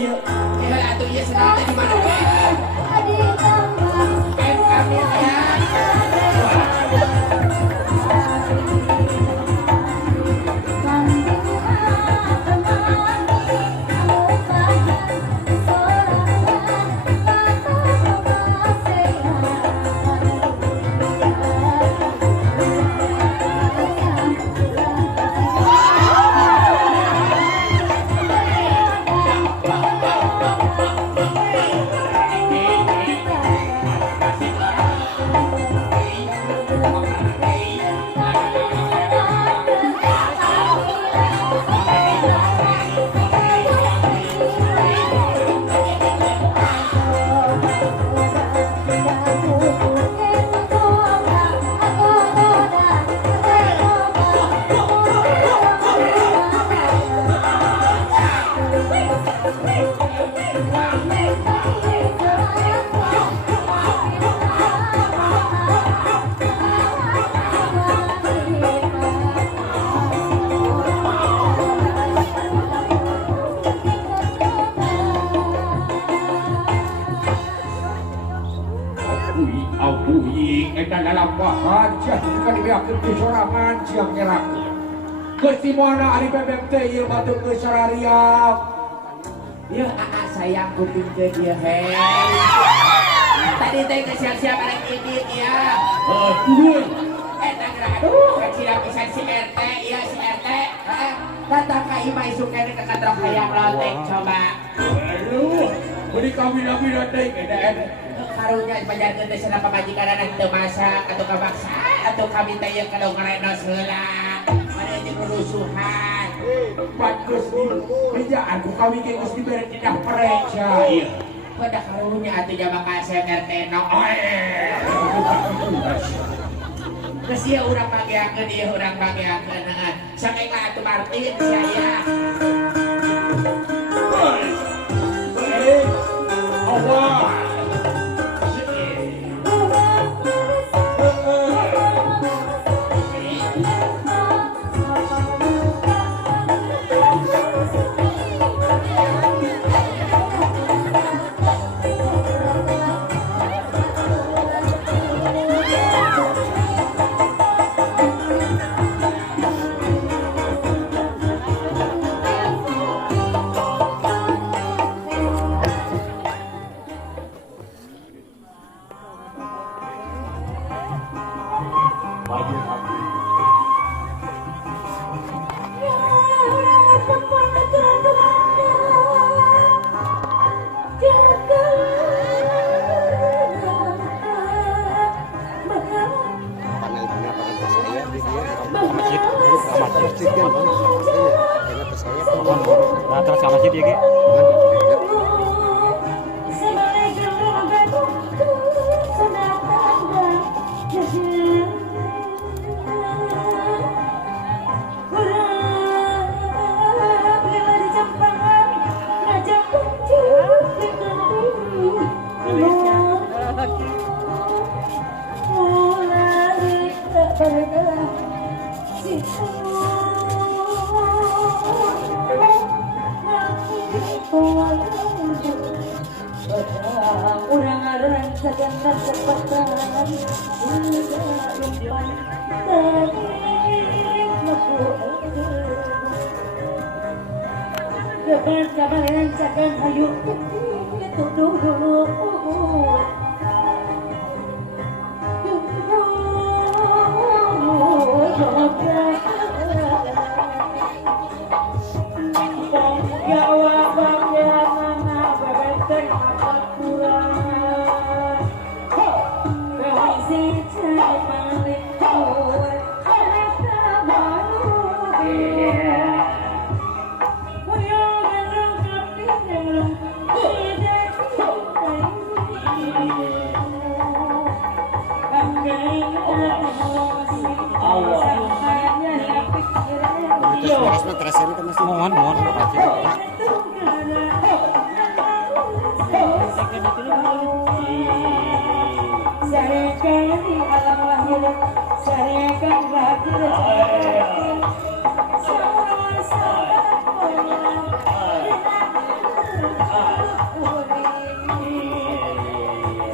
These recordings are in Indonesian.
iya. Ya atuh ieu sedang teh di mana? Adi tambah. Amin ya. Kesimana ari bebek teh ieu batur geus sarariap. Ya sayang kuping ke dia hei. Tadi teh ke siap-siap arek idit ya. Tuduh. Eta aduh kecil pisan si RT iya si RT. Datang ka imah isuk kene ke kantor hayang lotek coba. Aduh, beri kawin-kawin teh kene. Karunya pajarkeun teh cenah pamajikanana teu masak atuh kabaksa atuh kami teh ieu kalau ngarenos heula. Rusuhan bagus meja aku kawin ke geus dibere tindak pereca iya pada karunya atuh jama ka SMRT no geus ieu urang bageakeun ieu urang bageakeun heeh saking atuh Martin saya Allah terus sama sih dia Kabar-kabar hayu itu dulu mohon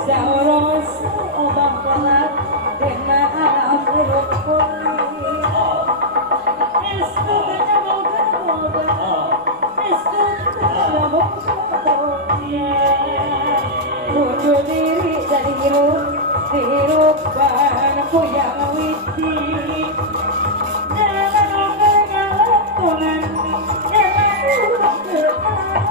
Sauros obang pelat dena alam rukun Estu kena moga Estu kena moga Bunuh diri dari hirup banku yang witi Jangan ngalakunan Jangan urut